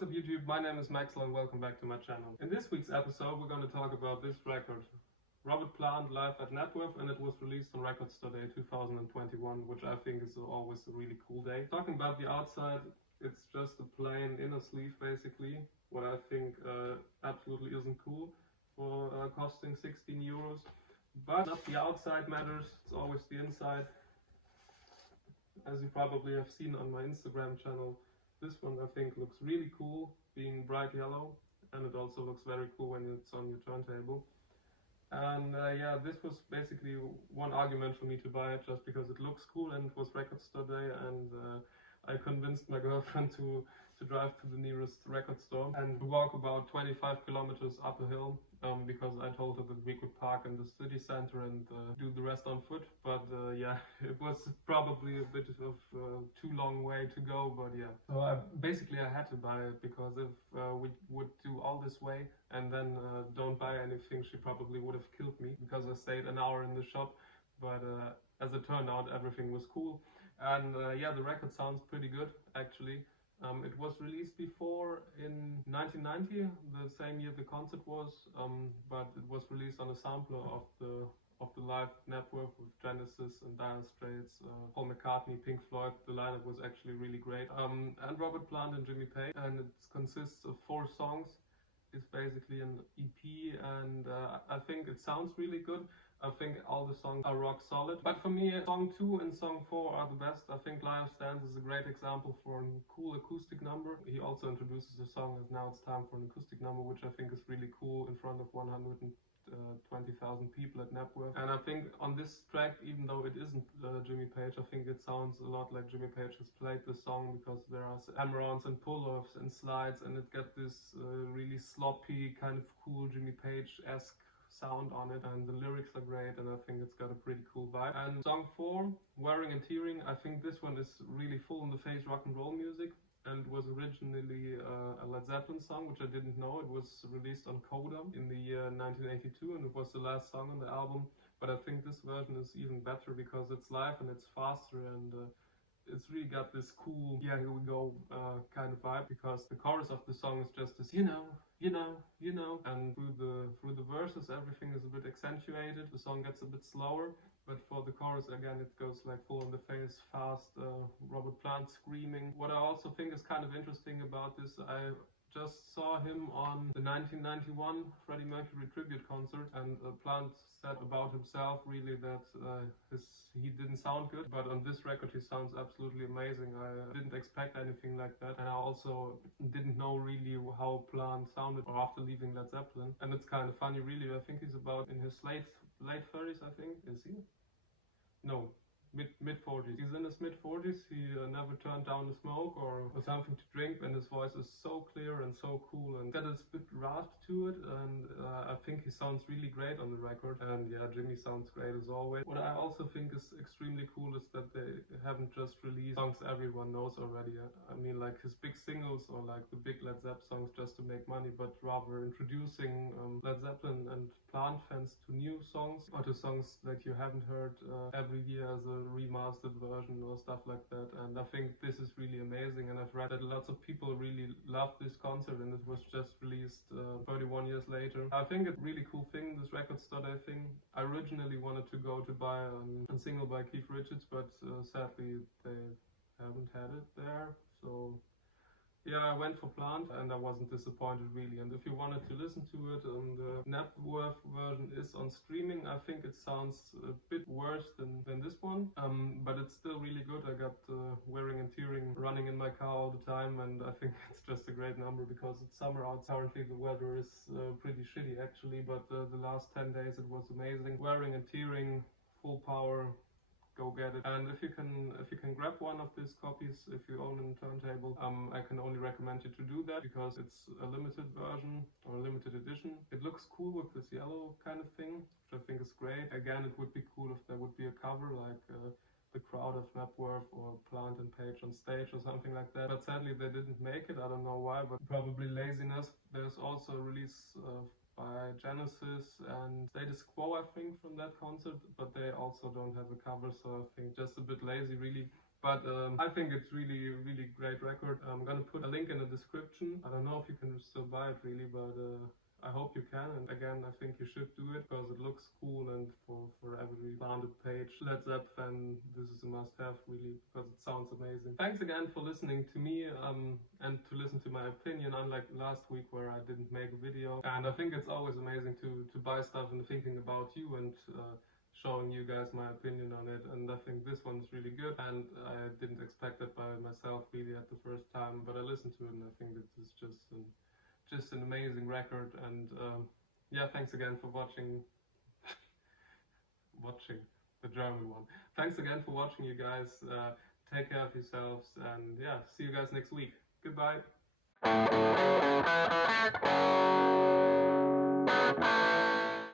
What's up YouTube, my name is Maxl and welcome back to my channel. In this week's episode we're going to talk about this record, Robert Plant live at Knebworth, and it was released on Record Store Day 2021, which I think is always a really cool day. Talking about the outside, it's just a plain inner sleeve basically, what I think absolutely isn't cool for costing 16 euros. But not the outside matters, it's always the inside. As you probably have seen on my Instagram channel, this one I think looks really cool, being bright yellow, and it also looks very cool when it's on your turntable. And yeah, this was basically one argument for me to buy it, just because it looks cool and it was Record Store Day, and I convinced my girlfriend to drive to the nearest record store and walk about 25 kilometers up a hill, because I told her that we could park in the city center and do the rest on foot. But yeah, it was probably a bit of too long way to go, but yeah. So I had to buy it, because if we would do all this way and then don't buy anything, she probably would have killed me, because I stayed an hour in the shop. But as it turned out, everything was cool. And yeah, the record sounds pretty good actually. It was released before in 1990, the same year the concert was, but it was released on a sampler of the live Knebworth with Genesis and Dire Straits, Paul McCartney, Pink Floyd. The lineup was actually really great. And Robert Plant and Jimmy Page, and it consists of 4 songs. It's basically an EP, and I think it sounds really good. I think all the songs are rock solid. But for me, song 2 and song 4 are the best. I think Live Stands is a great example for a cool acoustic number. He also introduces a song as Now It's Time for an Acoustic Number, which I think is really cool in front of 120,000 people at Knebworth. And I think on this track, even though it isn't Jimmy Page, I think it sounds a lot like Jimmy Page has played the song, because there are hammer-ons and pull-offs and slides, and it got this really sloppy, kind of cool Jimmy Page-esque sound on it, and the lyrics are great, and I think it's got a pretty cool vibe. And song 4, Wearing and Tearing, I think this one is really full in the face rock and roll music, and was originally a Led Zeppelin song, which I didn't know. It was released on Coda in the year 1982, and it was the last song on the album. But I think this version is even better, because it's live and it's faster, and it's really got this cool, yeah, here we go kind of vibe, because the chorus of the song is just this, you know, and through the verses everything is a bit accentuated. The song gets a bit slower, but for the chorus again it goes like full in the face, fast, Robert Plant screaming. What I also think is kind of interesting about this, I just saw him on the 1991 Freddie Mercury tribute concert, and Plant said about himself really that he didn't sound good, but on this record he sounds absolutely amazing. I didn't expect anything like that, and I also didn't know really how Plant sounded after leaving Led Zeppelin. And it's kind of funny really, I think he's about in his late 30s, I think. Is he? No. Mid 40s. He's in his mid 40s. He never turned down a smoke or something to drink, and his voice is so clear and so cool, and got a bit rasp to it, and I think he sounds really great on the record. And yeah, Jimmy sounds great as always. What I also think is extremely cool is that they haven't just released songs everyone knows already. I mean, like his big singles or like the big Led Zeppelin songs just to make money, but rather introducing Led Zeppelin and Plant fans to new songs, or to songs that you haven't heard every year as a remastered version or stuff like that. And I think this is really amazing, and I've read that lots of people really loved this concert, and it was just released 31 years later. I think it's a really cool thing, this Record Store Day thing. I originally wanted to go to buy a single by Keith Richards, but sadly they haven't had it there, so yeah, I went for Plant, and I wasn't disappointed really. And if you wanted to listen to it, the Knebworth version is on streaming. I think it sounds a bit worse than this one, but it's still really good. I got Wearing and Tearing running in my car all the time, and I think it's just a great number, because it's summer out. Currently the weather is pretty shitty actually, but the last 10 days it was amazing. Wearing and Tearing, full power. Go get it. And if you can grab one of these copies, if you own a turntable, I can only recommend you to do that, because it's a limited version or a limited edition. It looks cool with this yellow kind of thing, which I think is great. Again, it would be cool if there would be a cover like the crowd of Knebworth or Plant and Page on stage or something like that, but sadly they didn't make it. I don't know why, but probably laziness. There's also a release by Genesis and Status Quo, I think, from that concert, but they also don't have a cover, so I think just a bit lazy really. But I think it's really great record. I'm gonna put a link in the description. I don't know if you can still buy it really, but I hope you can. And again, I think you should do it because it looks cool, and for every Planted page Led Zepp fan, this is a must-have really, because it sounds amazing. Thanks again for listening to me and to listen to my opinion, unlike last week where I didn't make a video. And I think it's always amazing to buy stuff and thinking about you and showing you guys my opinion on it, and I think this one's really good, and I didn't expect it by myself really at the first time, but I listened to it and I think it is just an amazing record. And yeah, thanks again for watching the German one. Thanks again for watching, you guys. Take care of yourselves, and yeah, see you guys next week. Goodbye.